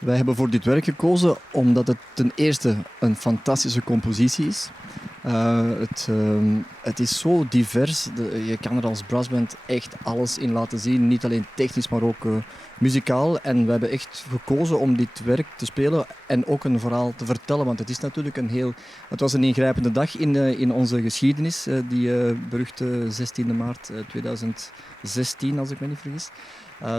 Wij hebben voor dit werk gekozen omdat het ten eerste een fantastische compositie is. Het is zo divers. Je kan er als brassband echt alles in laten zien. Niet alleen technisch, maar ook muzikaal. En we hebben echt gekozen om dit werk te spelen en ook een verhaal te vertellen. Want het is natuurlijk het was een ingrijpende dag in onze geschiedenis. Die beruchte 16 maart 2016, als ik me niet vergis.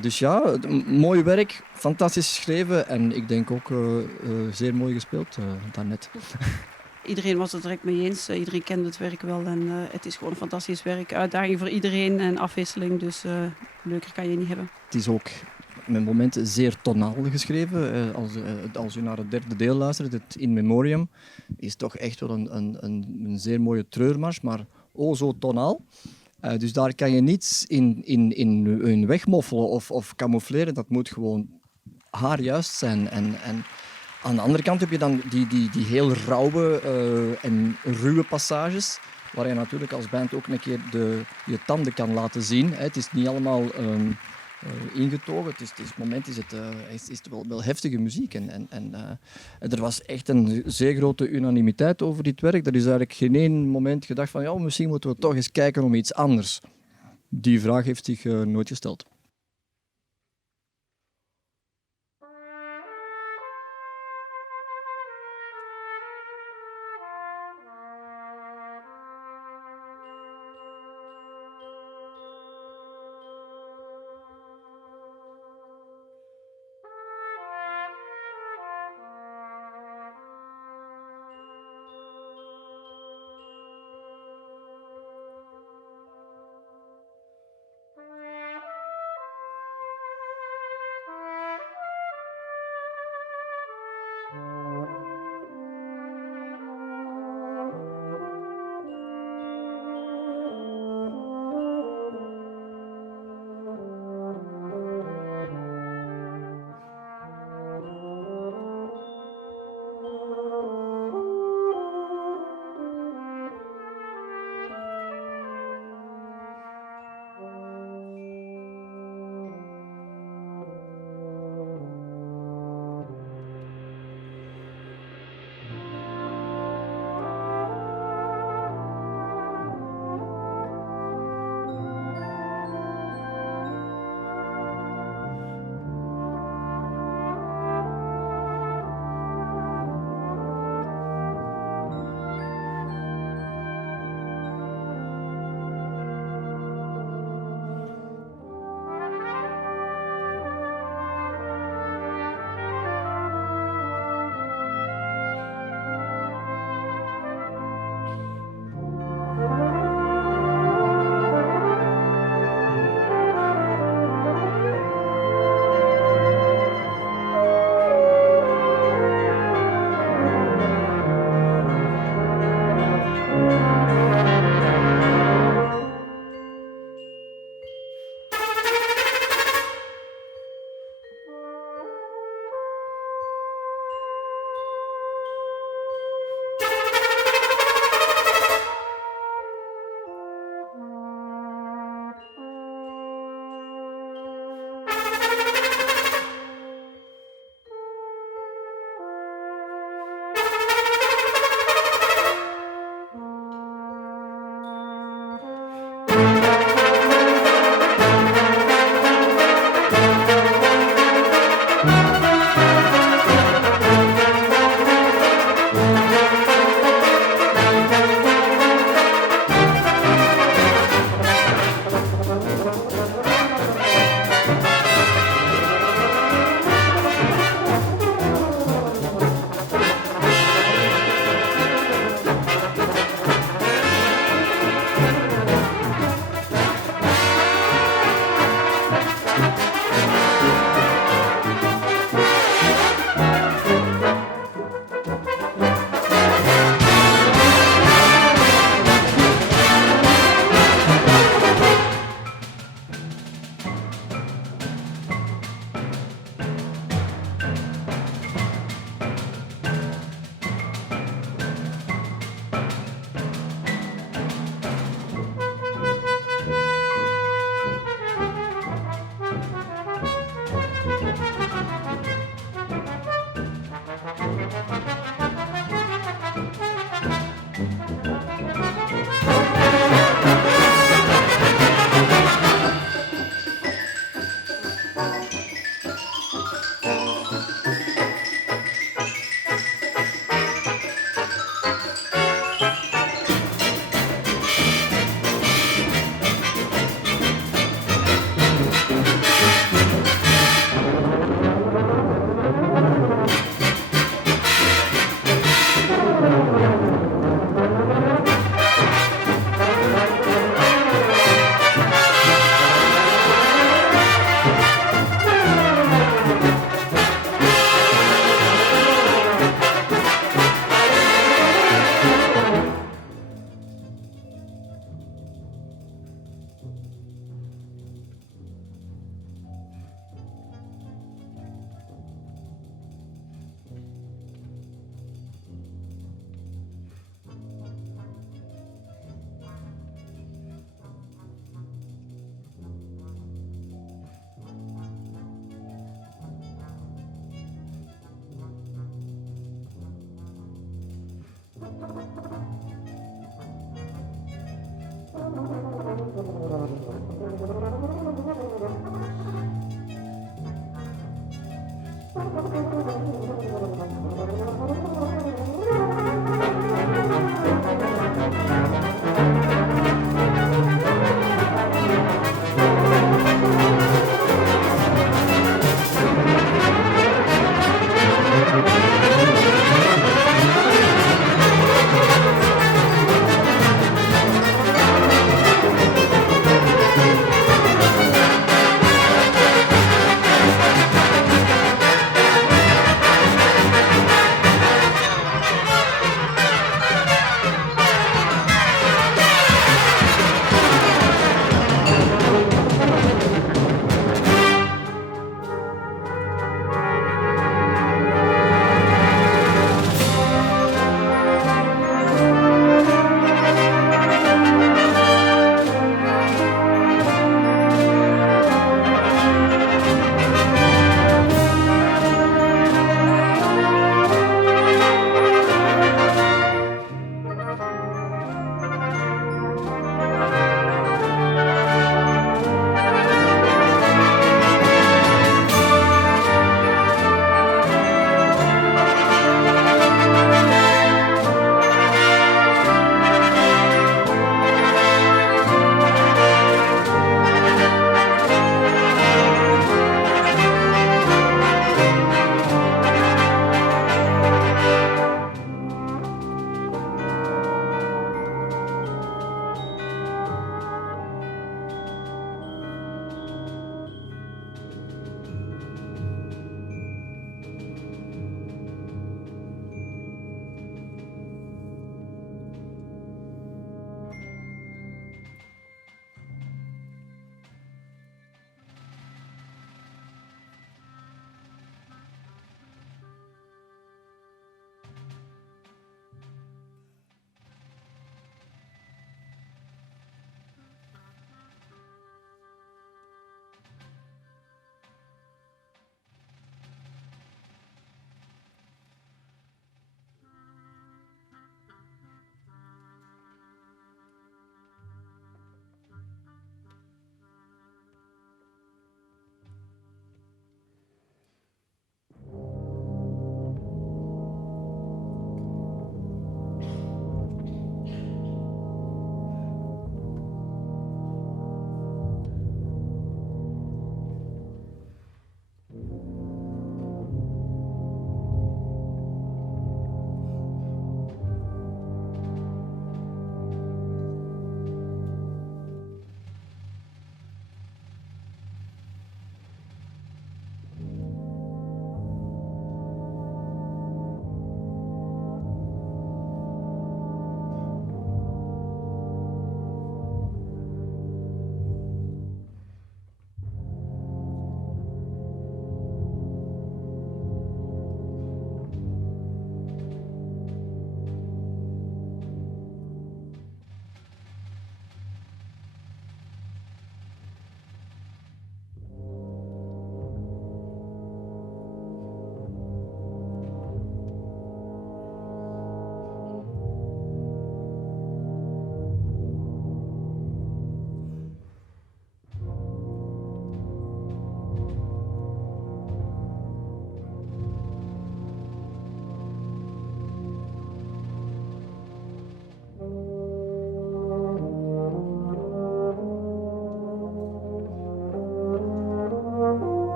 Dus ja, mooi werk, fantastisch geschreven en ik denk ook zeer mooi gespeeld daarnet. Iedereen was het direct mee eens. Iedereen kende het werk wel en het is gewoon een fantastisch werk. Uitdaging voor iedereen en afwisseling, dus leuker kan je niet hebben. Het is ook met momenten zeer tonaal geschreven. Als u naar het derde deel luistert, het In Memoriam, is toch echt wel een zeer mooie treurmars, maar zo tonaal. Dus daar kan je niets in wegmoffelen of camoufleren. Dat moet gewoon haarjuist zijn. En aan de andere kant heb je dan die heel rauwe en ruwe passages, waar je natuurlijk als band ook een keer je tanden kan laten zien. Het is niet allemaal ingetogen. Op het moment is het wel heftige muziek. En er was echt een zeer grote unanimiteit over dit werk. Er is eigenlijk geen één moment gedacht van ja, misschien moeten we toch eens kijken om iets anders. Die vraag heeft zich nooit gesteld.